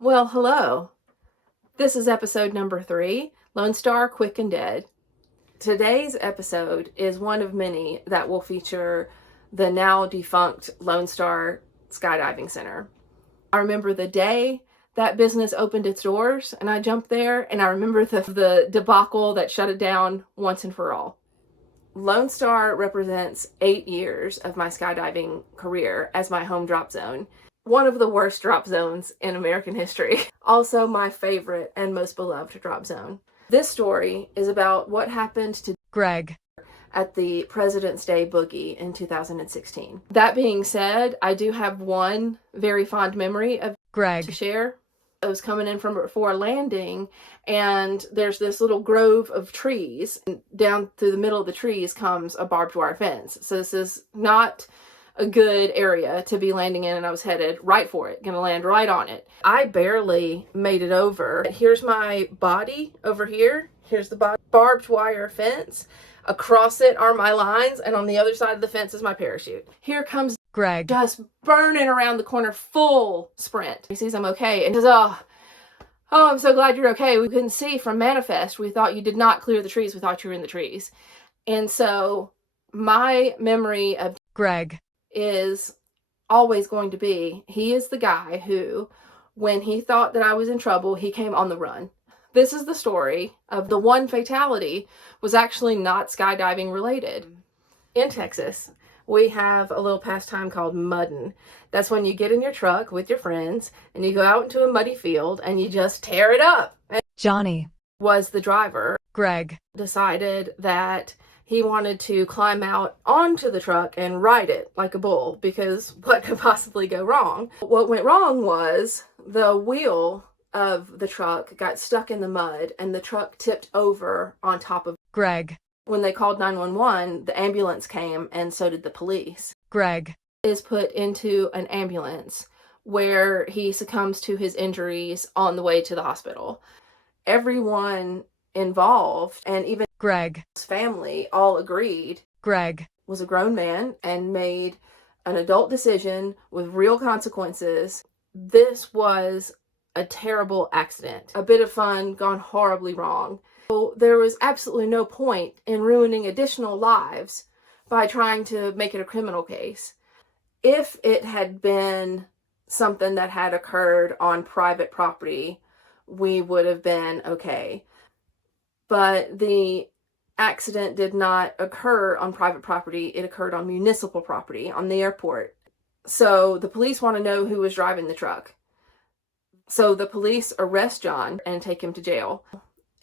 Well, hello. This is episode number 3, Lonestar, Quick and Dead. Today's episode is one of many that will feature the now defunct Lonestar Skydiving Center. I remember the day that business opened its doors and I jumped there, and I remember the debacle that shut it down once and for all. Lonestar represents 8 years of my skydiving career as my home drop zone. One of the worst drop zones in American history. Also my favorite and most beloved drop zone. This story is about what happened to Greg at the President's Day Boogie in 2016. That being said, I do have one very fond memory of Greg to share. I was coming in from before landing, and there's this little grove of trees. And down through the middle of the trees comes a barbed wire fence. So this is not a good area to be landing in, and I was headed right for it, gonna land right on it. I barely made it over. Here's my body over here. Here's the barbed wire fence. Across it are my lines, and on the other side of the fence is my parachute. Here comes Greg just burning around the corner, full sprint. He sees I'm okay and says, oh, I'm so glad you're okay. We couldn't see from manifest. We thought you did not clear the trees. We thought you were in the trees. And so my memory of Greg is always going to be, he is the guy who, when he thought that I was in trouble, he came on the run. This is the story of the one fatality was actually not skydiving related. In Texas, we have a little pastime called mudding. That's when you get in your truck with your friends and you go out into a muddy field and you just tear it up. And Johnny was the driver. Greg Decided that he wanted to climb out onto the truck and ride it like a bull, because what could possibly go wrong? What went wrong was the wheel of the truck got stuck in the mud and the truck tipped over on top of Greg. When they called 911, the ambulance came, and so did the police. Greg Is put into an ambulance where he succumbs to his injuries on the way to the hospital. Everyone involved, and even Greg his family, all agreed Greg was a grown man and made an adult decision with real consequences. This was a terrible accident. A bit of fun gone horribly wrong. So there was absolutely no point in ruining additional lives by trying to make it a criminal case. If it had been something that had occurred on private property, we would have been okay. But the accident did not occur on private property. It occurred on municipal property, on the airport. So the police want to know who was driving the truck. So the police arrest John and take him to jail.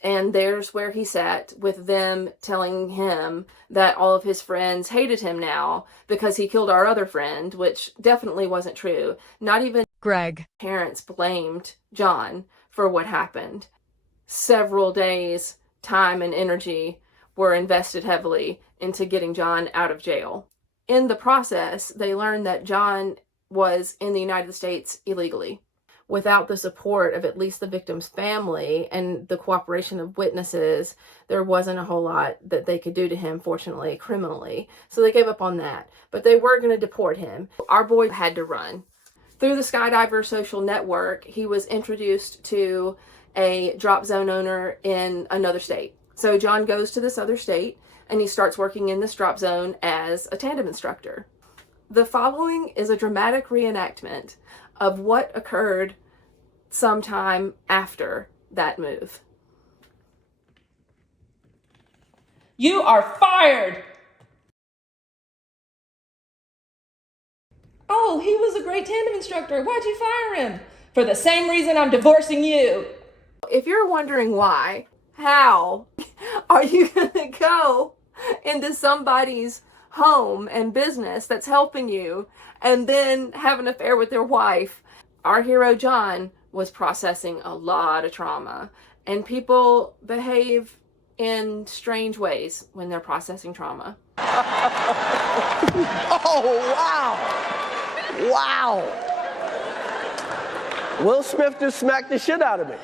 And there's where he sat, with them telling him that all of his friends hated him now because he killed our other friend, which definitely wasn't true. Not even Greg parents blamed John for what happened. Several days, time and energy were invested heavily into getting John out of jail. In the process, they learned that John was in the United States illegally. Without the support of at least the victim's family and the cooperation of witnesses, there wasn't a whole lot that they could do to him, fortunately, criminally. So they gave up on that. But they were going to deport him. Our boy had to run. Through the Skydiver social network, he was introduced to a drop zone owner in another state. So John goes to this other state and he starts working in this drop zone as a tandem instructor. The following is a dramatic reenactment of what occurred sometime after that move. You are fired! Oh, he was a great tandem instructor. Why'd you fire him? For the same reason I'm divorcing you. If you're wondering why, how are you gonna go into somebody's home and business that's helping you and then have an affair with their wife? Our hero John was processing a lot of trauma, and people behave in strange ways when they're processing trauma. Oh, wow. Wow. Will Smith just smacked the shit out of me.